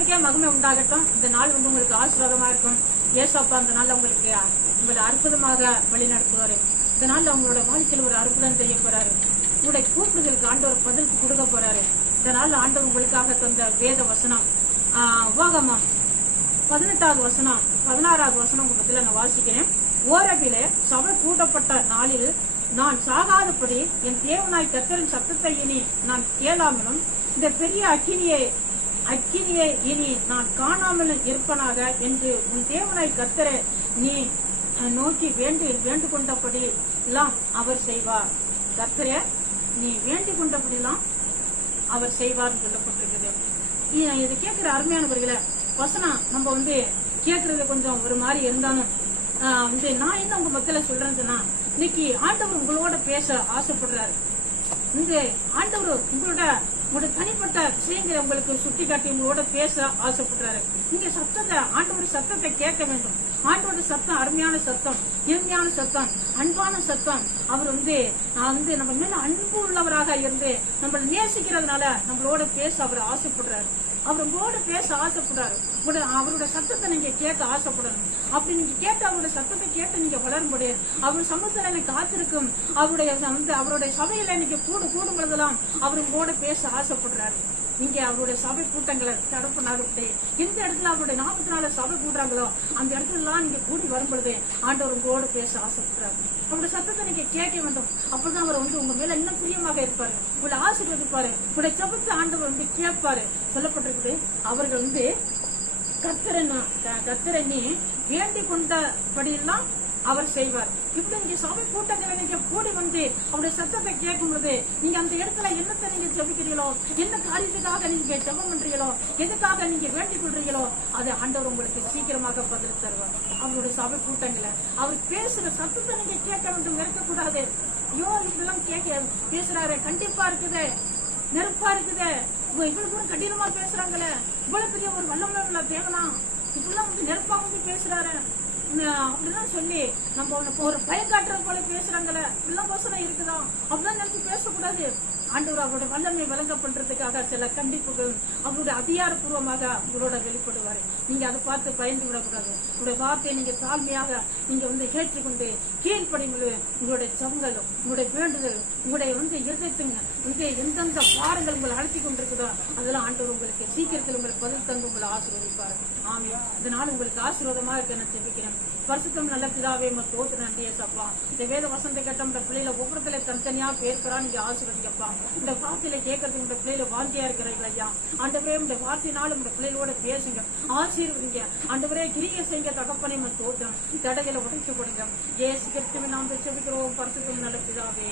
கத்தனுக்கே மகிமை உண்டாகட்டும். இந்த நாள் வந்து உங்களுக்கு ஆசீர்வாதமா இருக்கும். ஏசப்பா அந்த நாள் உங்களுக்கு உங்களை அற்புதமாக வழிநடத்துவாரு. இந்த நாள் அவங்களோட வாழ்க்கையில் ஒரு அற்புதம் செய்ய போறாரு. உங்களுடைய கூப்பிடுதலுக்கு ஆண்டவர் பதில் கொடுக்க போறாரு. இந்த நாள்ல ஆண்டவர் உங்களுக்காக தந்த வேத வசனம் ஆஹ் உபாகமம் பதினெட்டாவது வசனம் பதினாறாவது வசனம் உங்க பதில நான் வாசிக்கிறேன். ஓரபிலே சபை கூட்டப்பட்ட நாளில் நான் சாகாதபடி என் தேவனாய் கத்தரின் சத்தத்தை இனி நான் கேளாமலும் இந்த பெரிய அக்கினியை அக்கினியை இனி நான் காணாமல் இருப்பனாக என்று உன் தேவனாய் கர்த்தரை நீ நோக்கி வேண்டு வேண்டு கொண்டபடி எல்லாம் அவர் செய்வார். கர்த்தரே நீ வேண்டிக் கொண்டபடிலாம் அவர் செய்வார் சொல்லப்பட்டிருக்குது. இது கேட்கிற அருமையானவர்களே வசனம் நம்ம வந்து கேட்கறது கொஞ்சம் ஒரு மாதிரி இருந்தாலும் ஆஹ், வந்து நான் என்ன உங்க மக்களை சொல்றதுன்னா இன்னைக்கு ஆண்டவர் உங்களோட பேச ஆசைப்படுறாரு. இந்த ஆண்டவர் உங்களோட உங்களோட தனிப்பட்ட விஷயங்களை உங்களுக்கு சுட்டி காட்டி உங்களோட பேச ஆசைப்படுறாரு. நீங்க சத்தத்தை ஆண்டோட சத்தத்தை கேட்க வேண்டும். ஆண்டோட சத்தம் அருமையான சத்தம் இனிமையான சத்தம் அன்பான சத்தம். அவர் வந்து நான் வந்து நம்ம மேல அன்பு உள்ளவராக இருந்து நம்மளை நேசிக்கிறதுனால நம்மளோட பேச அவர் ஆசைப்படுறாரு. அவர் உங்களோட பேச ஆசைப்படுறாரு. உங்களோட அவரோட சத்தத்தை நீங்க கேட்க ஆசைப்படணும். அப்படி நீங்க கேட்டு அவரோட சத்தத்தை கேட்டு நீங்க வளரும்போது அவர் சமூகத்துல காத்திருக்கும். அவருடைய வந்து அவருடைய சபையில நீங்க கூடு கூடும் பொழுதெல்லாம் அவர் உங்களோட பேச ஆசைப்படுறாரு. நீங்க அவருடைய சபை கூட்டங்களை தடுப்பு நடப்பட்டு எந்த இடத்துல அவருடைய நாற்பத்தி நாலு சபை கூடுறாங்களோ அந்த இடத்துல எல்லாம் நீங்க கூடி வரும்பொழுது ஆண்டவர் உங்களோட பேச ஆசைப்படுறாரு. அவருடைய சத்தத்தை நீங்க கேட்க வேண்டும். அப்பதான் அவர் வந்து உங்க மேல இன்னும் பிரியமாக இருப்பாரு. உங்களை ஆசீர்வதிப்பாரு. உங்களுடைய சபத்தை ஆண்டவர் வந்து கேட்பாரு. சொல்லப்பட்டிருக்குது அவர்கள் வந்து கர்த்தரன் கர்த்தரனி வேண்டி கொண்டபடியெல்லாம் அவர் செய்வார். இப்படி இங்க சபை கூட்டங்களை நீங்க கூடி வந்து அவருடைய சத்தத்தை கேட்கும் பொழுது நீங்க அந்த இடத்துல என்னத்தை நீங்க ஜபிக்கிறீங்களோ என்ன காரியத்துக்காக நீங்க ஜபம் பண்றீங்களோ எதுக்காக நீங்க வேண்டிக் கொள்றீங்களோ அதை ஆண்டவர் உங்களுக்கு சீக்கிரமாக பதில் தருவார். அவருடைய சபை கூட்டங்களை. அவர் பேசுற சத்தத்தை நீங்க கேட்க வேண்டும் இருக்கக்கூடாது ஐயோ இப்படிலாம் கேட்க பேசுறாரு கண்டிப்பா இருக்குது. நெருப்பா இருக்குதே. இவ்வளவு தூரம் கடினமா பேசுறாங்களே. இவ்வளவு பெரிய ஒரு வல்லமுள்ள தேவனா? இப்படிலாம் வந்து நெருப்பா வந்து பேசுறாரு. அப்படிதான் சொல்லி நம்ம உனக்கு ஒரு பயம் போல பேசுறாங்களே இப்படிலாம் கோசனம் இருக்குதான் அப்படிலாம் நினைச்சு பேசக்கூடாது. ஆண்டவர் அவருடைய வல்லமை வழங்க பண்றதுக்காக சில கண்டிப்புகள் அவருடைய அதிகாரப்பூர்வமாக உங்களோட வெளிப்படுவாரு. நீங்க அதை பார்த்து பயந்து விடக்கூடாது. உங்களுடைய வார்த்தையை நீங்க தாழ்மையாக நீங்க வந்து ஏற்றுக்கொண்டு கீழ்ப்படிங்களு உங்களுடைய சவங்கள் உங்களுடைய வேண்டுதல் உங்களுடைய வந்து இருதயத்துங்க வந்து எந்தெந்த பாடங்கள் உங்களை அழைச்சி கொண்டிருக்குதோ அதெல்லாம் ஆண்டவர் உங்களுக்கு சீக்கிரத்தில் உங்களுக்கு பதில் தந்து உங்களை ஆசீர்வதிப்பாரு. ஆமே இதனால உங்களுக்கு ஆசீர்வாதமாக இருக்க நான் ஜெபிக்கிறேன். பரிசுத்தம் நல்ல பிதாவே மத்த தோத்து நன்றியே சப்பா இந்த வேத வசந்த கட்டம் இந்த பிள்ளையில ஒவ்வொருத்தல தனித்தனியா பேர்க்கிறா நீங்க ஆசீர்வதிக்கப்பா இந்த வார்த்தையில கேட்கறதுக்கு இந்த பிள்ளையில வாந்தியா இருக்கிறீங்க ஐயா. அண்டவரே இந்த வார்த்தையினாலும் இந்த பிள்ளைகளோட பேசுங்க. ஆசீர்வதிங்க. அண்டவரே கிரிய செய்ய தகப்பனை மத்த தோற்றம் தடையில உடைச்சு கொடுங்க ஏசு கிறிஸ்துவின் நாம் செபிக்கிறோம். பரிசுத்தம் நல்ல பிதாவே.